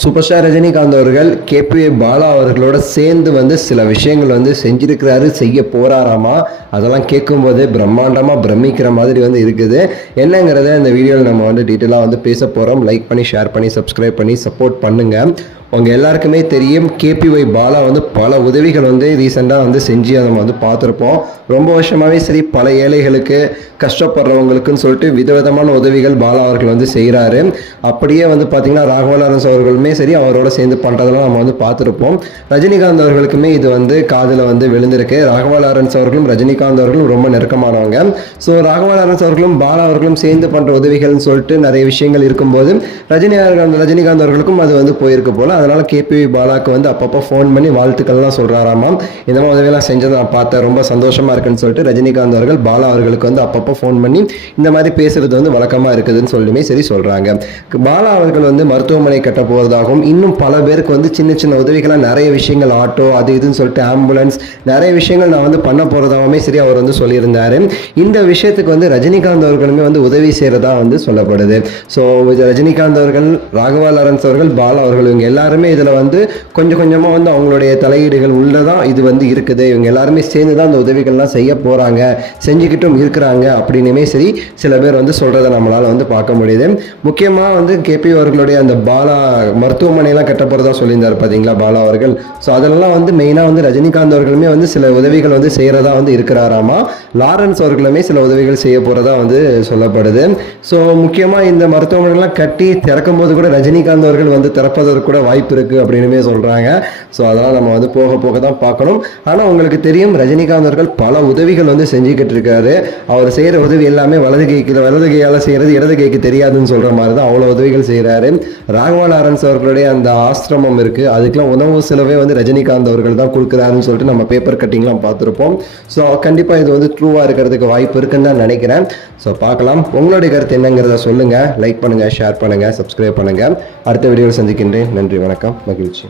Super star Rajinikanth அவர்கள் kPa Bala அவர்களோட சேர்ந்து சில விஷயங்கள் செஞ்சிருக்கிறாரு, செய்ய போறாராமா. அதெல்லாம் கேட்கும்போது பிரம்மாண்டமாக பிரமிக்கிற மாதிரி இருக்குது. என்னங்கிறத இந்த வீடியோவில் நம்ம டீட்டெயிலாக பேச போகிறோம். லைக் பண்ணி, ஷேர் பண்ணி, சப்ஸ்கிரைப் பண்ணி சப்போர்ட் பண்ணுங்கள். உங்கள் எல்லாருக்குமே தெரியும், கேபிஒய் பாலா பல உதவிகள் ரீசெண்டாக செஞ்சு அதை நம்ம பார்த்துருப்போம். ரொம்ப வருஷமாகவே சரி, பல ஏழைகளுக்கு கஷ்டப்படுறவங்களுக்குன்னு சொல்லிட்டு விதவிதமான உதவிகள் பாலா அவர்கள் செய்கிறாரு. அப்படியே பார்த்தீங்கன்னா ராகவா லாரன்ஸ் அவர்களுமே சரி, அவரோட சேர்ந்து பண்ணுறதெல்லாம் நம்ம பார்த்துருப்போம். ரஜினிகாந்த் அவர்களுக்குமே இது காதில் விழுந்திருக்கு. ராகவா லாரன்ஸ் அவர்களும் ரஜினிகாந்த் அவர்களும் ரொம்ப நெருக்கமானவங்க. ஸோ ராகவா லாரன்ஸ் அவர்களும் பாலா அவர்களும் சேர்ந்து பண்ணுற உதவிகள்னு சொல்லிட்டு நிறைய விஷயங்கள் இருக்கும்போது ரஜினிகாந்த் அவர்களுக்கும் அது போயிருக்கு போல. அதனால கேபிஒய் பாலாக்கு அப்பப்போ ஃபோன் பண்ணி வாழ்த்துக்கள்லாம் சொல்கிறாராமா. இந்த மாதிரி உதவியெல்லாம் செஞ்சதை நான் பார்த்தேன், ரொம்ப சந்தோஷமாக இருக்குன்னு சொல்லிட்டு ரஜினிகாந்த் அவர்கள் பாலா அவர்களுக்கு அப்பப்போ ஃபோன் பண்ணி இந்த மாதிரி பேசுறது வழக்கமாக இருக்குதுன்னு சொல்லியுமே சரி சொல்கிறாங்க. பாலா அவர்கள் மருத்துவமனை கட்ட போகிறதாகவும், இன்னும் பல பேருக்கு சின்ன சின்ன உதவிகளாக நிறைய விஷயங்கள், ஆட்டோ அது இதுன்னு சொல்லிட்டு ஆம்புலன்ஸ் நிறைய விஷயங்கள் நான் பண்ண போகிறதாகவுமே சரி அவர் சொல்லியிருந்தார். இந்த விஷயத்துக்கு ரஜினிகாந்த் அவர்களுமே உதவி செய்கிறதா சொல்லப்படுது. ஸோ ரஜினிகாந்த் அவர்கள், ராகவா லாரன்ஸ் அவர்கள், பாலா அவர்கள் இவங்க எல்லாருமே இதில் கொஞ்சம் கொஞ்சமாக அவங்களுடைய தலையீடுகள் உள்ளதான் இது இருக்குது. இவங்க எல்லாருமே சேர்ந்து தான் அந்த உதவிகள்லாம் செய்ய போகிறாங்க, செஞ்சுக்கிட்டும் இருக்கிறாங்க அப்படின்னுமே சரி சில பேர் சொல்கிறத நம்மளால் பார்க்க முடியுது. முக்கியமாக கேபி அவர்களுடைய அந்த பாலா மருத்துவமனையெல்லாம் கட்ட போகிறதா சொல்லியிருந்தார் பார்த்தீங்களா பாலா அவர்கள். ஸோ அதெல்லாம் மெயினாக ரஜினிகாந்த் அவர்களுமே சில உதவிகள் செய்கிறதா இருக்கிறாராமா. லாரன்ஸ் அவர்களுமே சில உதவிகள் செய்ய போகிறதா சொல்லப்படுது. ஸோ முக்கியமாக இந்த மருத்துவமனைலாம் கட்டி திறக்கும் போது கூட ரஜினிகாந்த் அவர்கள் திறப்பதற்கு கூட வாய்ப்பு இருக்குது அப்படின்னுமே சொல்கிறாங்க. ஸோ அதெல்லாம் நம்ம போக போக தான் பார்க்கணும். ஆனால் உங்களுக்கு தெரியும், ரஜினிகாந்த் அவர்கள் பல உதவிகள் செஞ்சுக்கிட்டு இருக்காரு. அவர் செய்கிற உதவி எல்லாமே வலது கையால் செய்கிறது இடது கைக்கு தெரியாதுன்னு சொல்கிற மாதிரி தான் அவ்வளோ உதவிகள் செய்கிறாரு. ராகவா லாரன்ஸ் அவர்களுடைய அந்த ஆசிரமம் இருக்குது, அதுக்கெலாம் உணவு செலவே ரஜினிகாந்த் அவர்கள் தான் கொடுக்குறாருன்னு சொல்லிட்டு நம்ம பேப்பர் கட்டிங்லாம் பார்த்துருப்போம். ஸோ கண்டிப்பாக இது ட்ரூவாக இருக்கிறதுக்கு வாய்ப்பு இருக்குன்னு தான் நினைக்கிறேன். ஸோ பார்க்கலாம். உங்களுடைய கருத்து என்னங்கிறத சொல்லுங்கள். லைக் பண்ணுங்கள், ஷேர் பண்ணுங்கள், சப்ஸ்கிரைப் பண்ணுங்கள். அடுத்த வீடியோவில் சந்திக்கின்றேன். நன்றி, வணக்கம், மகிழ்ச்சி.